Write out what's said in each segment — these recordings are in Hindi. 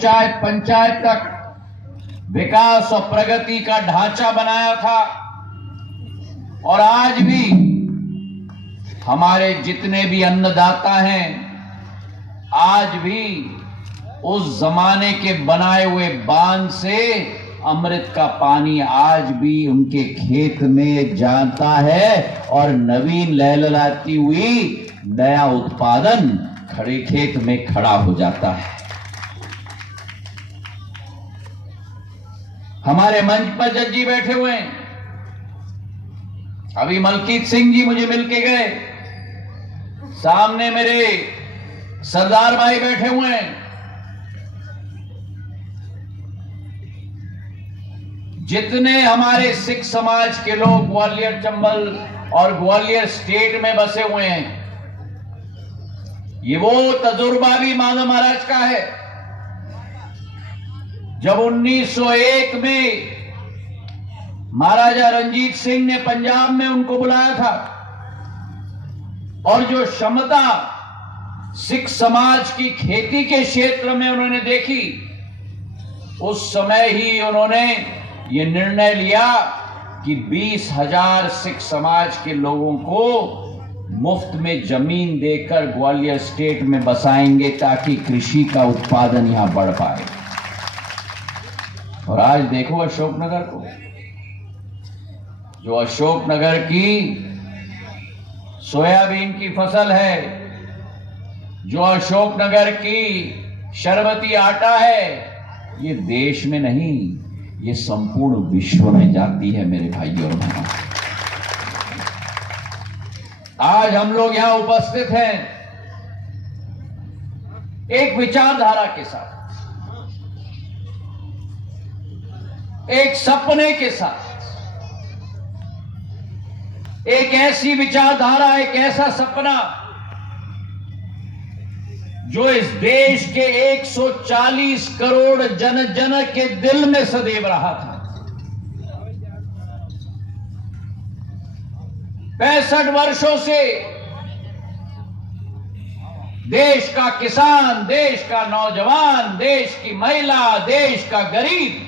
पंचायत पंचायत तक विकास और प्रगति का ढांचा बनाया था। और आज भी हमारे जितने भी अन्नदाता हैं, आज भी उस जमाने के बनाए हुए बांध से अमृत का पानी आज भी उनके खेत में जाता है और नवीन लहलहाती हुई नया उत्पादन खड़े खेत में खड़ा हो जाता है। हमारे मंच पर जज जी बैठे हुए हैं। अभी मलकीत सिंह जी मुझे मिलके गए। सामने मेरे सरदार भाई बैठे हुए हैं। जितने हमारे सिख समाज के लोग ग्वालियर चंबल और ग्वालियर स्टेट में बसे हुए हैं, ये वो तजुर्बा भी माधव महाराज का है। जब 1901 में महाराजा रंजीत सिंह ने पंजाब में उनको बुलाया था और जो क्षमता सिख समाज की खेती के क्षेत्र में उन्होंने देखी, उस समय ही उन्होंने ये निर्णय लिया कि 20,000 सिख समाज के लोगों को मुफ्त में जमीन देकर ग्वालियर स्टेट में बसाएंगे ताकि कृषि का उत्पादन यहां बढ़ पाए। और आज देखो अशोकनगर को, जो अशोकनगर की सोयाबीन की फसल है, जो अशोकनगर की शरबती आटा है, ये देश में नहीं, ये संपूर्ण विश्व में जाती है मेरे भाइयों और बहनों। आज हम लोग यहां उपस्थित हैं एक विचारधारा के साथ, एक सपने के साथ, एक ऐसी विचारधारा, एक ऐसा सपना जो इस देश के 140 करोड़ जन जन के दिल में सदैव रहा था। 65 वर्षों से देश का किसान, देश का नौजवान, देश की महिला, देश का गरीब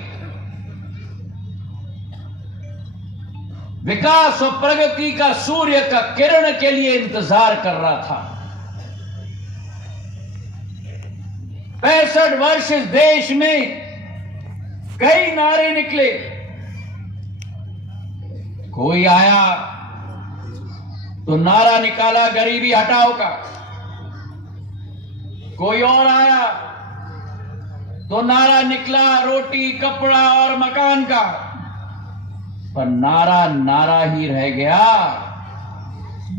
विकास और प्रगति का सूर्य का किरण के लिए इंतजार कर रहा था। 65 वर्ष इस देश में कई नारे निकले। कोई आया तो नारा निकाला गरीबी हटाओ का, कोई और आया तो नारा निकला रोटी कपड़ा और मकान का, पर नारा नारा ही रह गया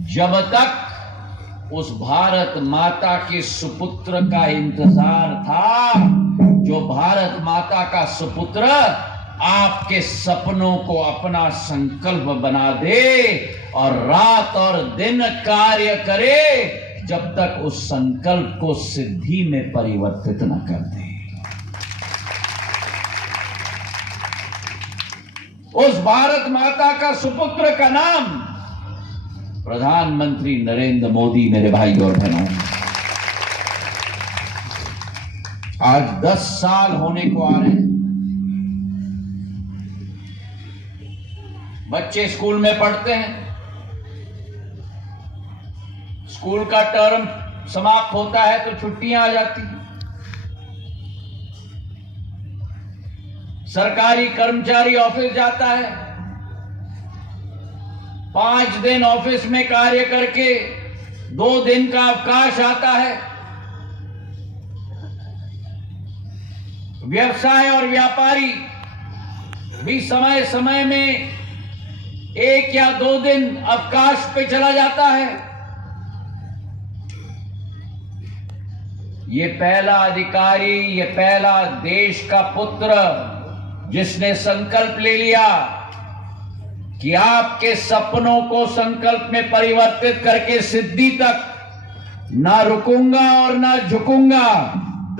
जब तक उस भारत माता के सुपुत्र का इंतजार था, जो भारत माता का सुपुत्र आपके सपनों को अपना संकल्प बना दे और रात और दिन कार्य करे जब तक उस संकल्प को सिद्धि में परिवर्तित न कर दे। उस भारत माता का सुपुत्र का नाम प्रधानमंत्री नरेंद्र मोदी मेरे भाई और बहनों। आज 10 साल होने को आ रहे हैं। बच्चे स्कूल में पढ़ते हैं, स्कूल का टर्म समाप्त होता है तो छुट्टियां आ जाती हैं। सरकारी कर्मचारी ऑफिस जाता है, 5 दिन ऑफिस में कार्य करके 2 दिन का अवकाश आता है। व्यवसाय और व्यापारी भी समय समय में 1 या 2 दिन अवकाश पे चला जाता है। ये पहला अधिकारी, ये पहला देश का पुत्र जिसने संकल्प ले लिया कि आपके सपनों को संकल्प में परिवर्तित करके सिद्धि तक ना रुकूंगा और ना झुकूंगा।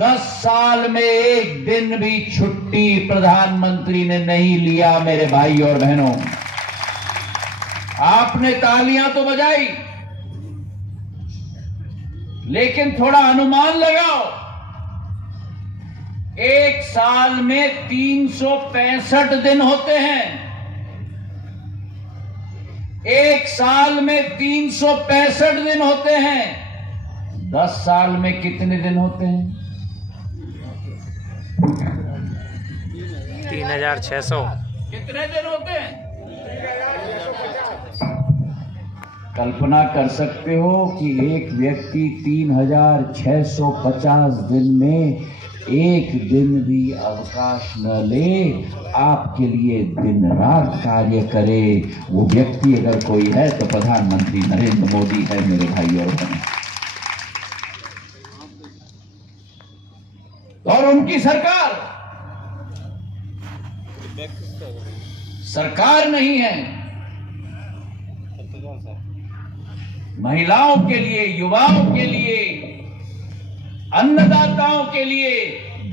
10 साल में 1 दिन भी छुट्टी प्रधानमंत्री ने नहीं लिया मेरे भाई और बहनों। आपने तालियां तो बजाई, लेकिन थोड़ा अनुमान लगाओ एक साल में 365 दिन होते हैं। एक साल में 365 दिन होते हैं। 10 साल में कितने दिन होते हैं? 3600। कितने दिन होते हैं? कल्पना कर सकते हो कि एक व्यक्ति 3650 दिन में एक दिन भी अवकाश न ले, आपके लिए दिन रात कार्य करे। वो व्यक्ति अगर कोई है तो प्रधानमंत्री नरेंद्र मोदी है मेरे भाई और बहन। और उनकी सरकार नहीं है। महिलाओं के लिए, युवाओं के लिए, अन्नदाताओं के लिए,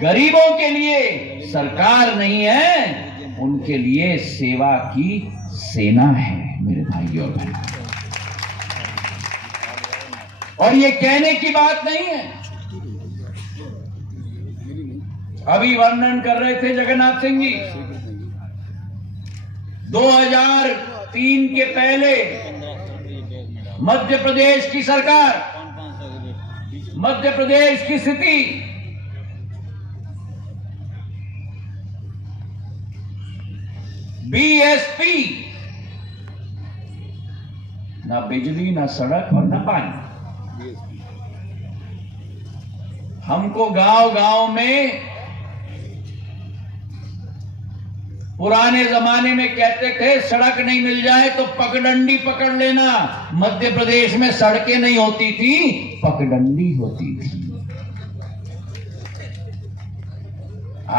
गरीबों के लिए सरकार नहीं है, उनके लिए सेवा की सेना है मेरे भाई और बहन। और ये कहने की बात नहीं है। अभी वर्णन कर रहे थे जगन्नाथ सिंह जी, 2003 के पहले मध्य प्रदेश की सरकार, मध्य प्रदेश की स्थिति बीएसपी, ना बिजली, ना सड़क और ना पानी। हमको गांव-गांव में पुराने जमाने में कहते थे सड़क नहीं मिल जाए तो पगडंडी पकड़ लेना। मध्य प्रदेश में सड़कें नहीं होती थी, पगडंडी होती थी।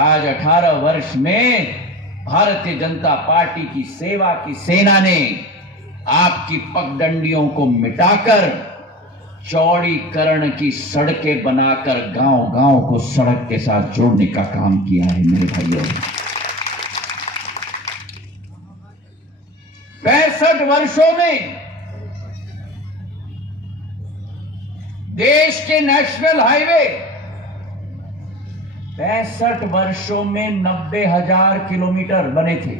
आज 18 वर्ष में भारतीय जनता पार्टी की सेवा की सेना ने आपकी पगडंडियों को मिटाकर चौड़ीकरण की सड़कें बनाकर गांव-गांव को सड़क के साथ जोड़ने का काम किया है मेरे भाइयों। 65 वर्षों में देश के नेशनल हाईवे 65 वर्षों में 90,000 किलोमीटर बने थे।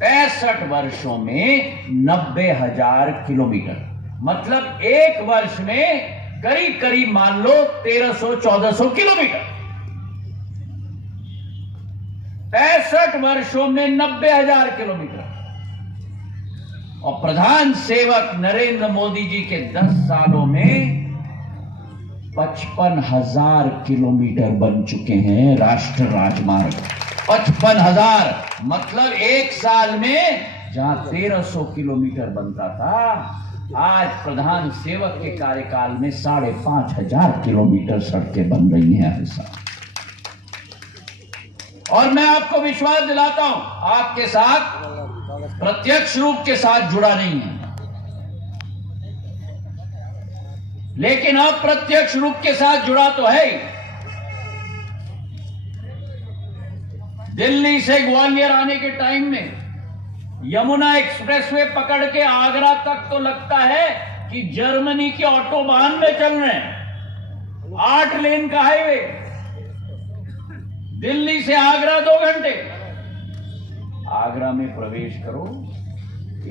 65 वर्षों में 90,000 किलोमीटर, मतलब एक वर्ष में करीब करीब मान लो 1300-1400 किलोमीटर। 65 वर्षों में 90,000 किलोमीटर। और प्रधान सेवक नरेंद्र मोदी जी के 10 सालों में 55,000 किलोमीटर बन चुके हैं राष्ट्रीय राजमार्ग। 55,000 मतलब एक साल में जहां 1300 किलोमीटर बनता था, आज प्रधान सेवक के कार्यकाल में 5,500 किलोमीटर सड़कें बन रही हैं हर साल। और मैं आपको विश्वास दिलाता हूं, आपके साथ प्रत्यक्ष रूप के साथ जुड़ा नहीं है, लेकिन अप्रत्यक्ष रूप के साथ जुड़ा तो है। दिल्ली से ग्वालियर आने के टाइम में यमुना एक्सप्रेसवे पकड़ के आगरा तक तो लगता है कि जर्मनी के ऑटोबान में चल रहे हैं। 8 लेन का हाईवे, दिल्ली से आगरा 2 घंटे। आगरा में प्रवेश करो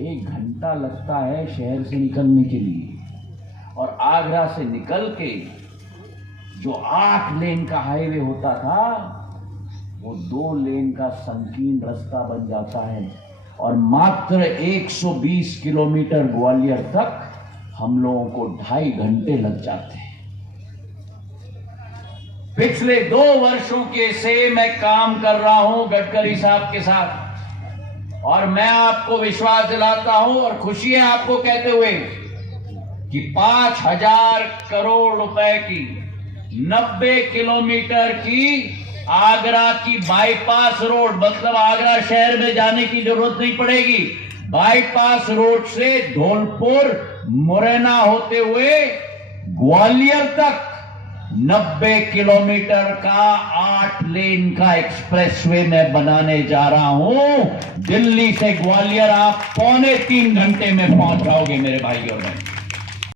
1 घंटा लगता है शहर से निकलने के लिए, और आगरा से निकल के जो 8 लेन का हाईवे होता था वो 2 लेन का संकीर्ण रास्ता बन जाता है। और मात्र 120 किलोमीटर ग्वालियर तक हम लोगों को 2.5 घंटे लग जाते हैं। पिछले 2 वर्षों के से मैं काम कर रहा हूं गडकरी साहब के साथ, और मैं आपको विश्वास दिलाता हूं और खुशी है आपको कहते हुए कि 5,000 करोड़ रुपए की 90 किलोमीटर की आगरा की बाईपास रोड, मतलब आगरा शहर में जाने की जरूरत नहीं पड़ेगी। बाईपास रोड से धौलपुर मुरैना होते हुए ग्वालियर तक 90 किलोमीटर का 8 लेन का एक्सप्रेसवे मैं बनाने जा रहा हूं। दिल्ली से ग्वालियर आप 2.25 घंटे में पहुंच जाओगे मेरे भाई और बहन।